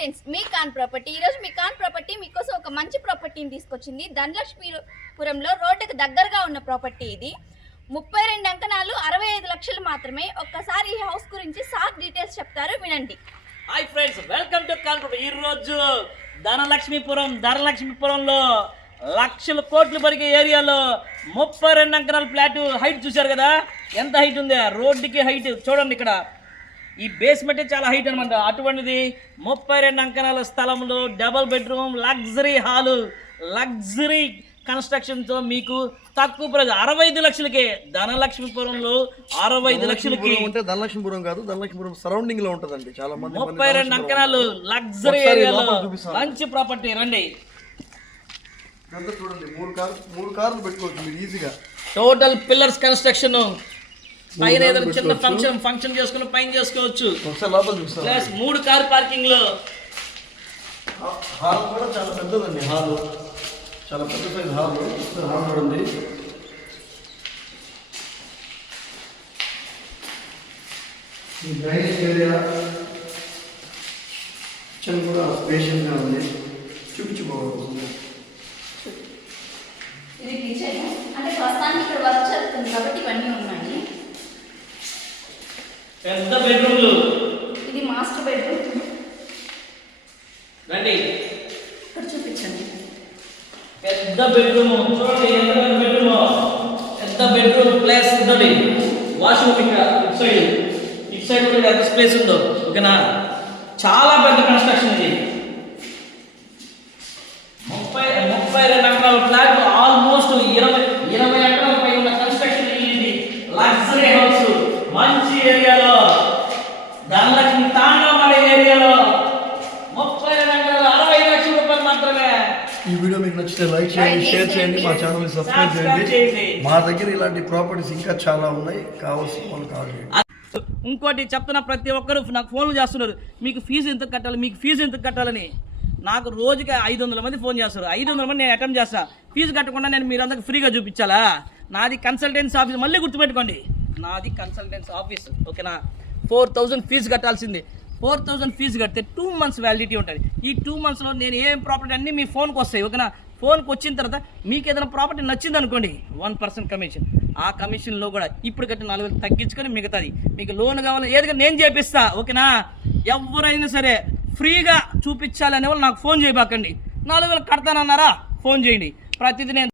Friends, మీ కాన్ property ఈరోజు మీ కాన్ property మీకోసం ఒక మంచి ప్రాపర్టీని తీసుకొచ్చింది. ధనలక్ష్మీపురంలో రోడ్డుకు దగ్గరగా ఉన్న ప్రాపర్టీ ఇది. 32 అంకణాలు, 65 లక్షలు మాత్రమే. ఒక్కసారి ఈ హౌస్ గురించి సార్ డీటెయిల్స్ చెప్తారు, వినండి. హాయ్ ఫ్రెండ్స్, వెల్కమ్ టు కాన్ ప్రాపర్టీ. ఈరోజు ధనలక్ష్మీపురంలో లక్షల కోట్లు పరిగే ఏరియాలో 32 అంకణాల ఫ్లాట్ హైట్ చూశారు కదా, ఎంత హైట్ ఉంది. రోడ్డుకి హైట్ చూడండి, ఇక్కడ ఈ బేస్మెంటే చాలా హైట్ అనమాట. అటువంటిది 32 అంకణాల స్థలంలో double bedroom luxury hall, luxury కన్స్ట్రక్షన్తో మీకు తక్కువ ప్రైస్ 65 లక్షలకే. ధనలక్ష్మీపురంలో 65 లక్షలకి అంటే ధనలక్ష్మీపురం కాదు, ధనలక్ష్మీపురం సరౌండింగ్ లో ఉంటదండి. చాలా మంది 32 అంకణాలు లగ్జరీ ఏరియాలో మంచి ప్రాపర్టీ. రండి, చూడండి. మూడు కార్లు పెట్టుకోవచ్చు మీరు ఈజీగా. Total pillars construction. పైన ఏదైనా చిన్న ఫంక్షన్ చేసుకుని పైన చేసుకోవచ్చు. ఒకసారి లోపల చూస్తాం. ప్లస్ 3 కార్ పార్కింగ్ లో. హాల్ కూడా చాలా పెద్దదండి. హాల్ చాలా పెద్ద సైజ్ హాల్. హాల్ చూడండి. ఈ డ్రైనేజ్ ఏరియా కిచెన్ కూడా స్పేషియస్గా ఉంది. చూపించుకోవాలి. ఇది కిచెన్ అంటే ప్రస్తుతానికి ఇక్కడ వర్క్ జరుగుతుంది కాబట్టి ఇవన్నీ ఉన్నాయి. పెద్ద బెడ్రూమ్లు. ఇది మాస్టర్ బెడ్రూమ్. రండి, ఇక్కడ చూపించండి. పెద్ద బెడ్రూమ్ చూడండి, ఎంత పెద్ద బెడ్రూమ్. పెద్ద బెడ్రూమ్ ప్లస్ ఇదండి వాష్రూమ్. ఇక్కడ ఇటు సైడ్ కూడా ఎంత స్పేస్ ఉందో. ఓకేనా, చాలా పెద్ద కన్స్ట్రక్షన్ ఇది. 32 అంకణాల ఫ్లాట్, ఆల్మోస్ట్ 20 అంకణాల పై ఉన్న కన్స్ట్రక్షన్ ఇది. లగ్జరీ హౌస్, మంచి ఏరియాలో, ధనలక్ష్మి తాండవపడే ఏరియాలో 32 అంకణాలు 65 లక్షల రూపాయలు మాత్రమే. ఈ వీడియో మీకు నచ్చితే లైక్ చేయండి, షేర్ చేయండి, మా ఛానల్ని సబ్స్క్రైబ్ చేయండి. మా దగ్గర ఇలాంటి ప్రాపర్టీస్ ఇంకా చాలా ఉన్నాయి, కావాల్సిన వాళ్ళు కాల్ చేయండి. ఇంకోటి చెప్తున్నా, ప్రతి ఒక్కరు నాకు ఫోన్లు చేస్తున్నారు, మీకు ఫీజు ఎంత కట్టాలి, మీకు ఫీజు ఎంత కట్టాలని. నాకు రోజుకి 500 మంది ఫోన్ చేస్తారు. 500 మంది నేను అటెంప్ట్ చేస్తా. ఫీజు కట్టకుండా నేను మీరందరికి ఫ్రీగా చూపించాలా? నాది కన్సల్టెన్సీ ఆఫీస్. మళ్ళీ గుర్తుపెట్టుకోండి, నాది కన్సల్టెన్సీ ఆఫీస్. ఓకేనా, 4000 ఫీజు కట్టాల్సింది. 4000 ఫీజు కడితే 2 మంత్స్ వ్యాలిడిటీ ఉంటుంది. ఈ 2 మంత్స్లో నేను ఏం ప్రాపర్టీ అన్నీ మీ ఫోన్కి వస్తాయి. ఓకేనా, ఫోన్కి వచ్చిన తర్వాత మీకు ఏదైనా ప్రాపర్టీ నచ్చింది అనుకోండి, 1% కమిషన్. ఆ కమిషన్లో కూడా ఇప్పుడు కట్టి 4000 తగ్గించుకొని మిగతాది మీకు లోన్ కావాలి, ఏదిగా నేను చేపిస్తా. ఓకేనా, ఎవరైనా సరే ఫ్రీగా చూపించాలనే వాళ్ళు నాకు ఫోన్ చేయబాకండి. 4000 కడతానన్నారా, ఫోన్ చేయండి. ప్రతిదీ నేను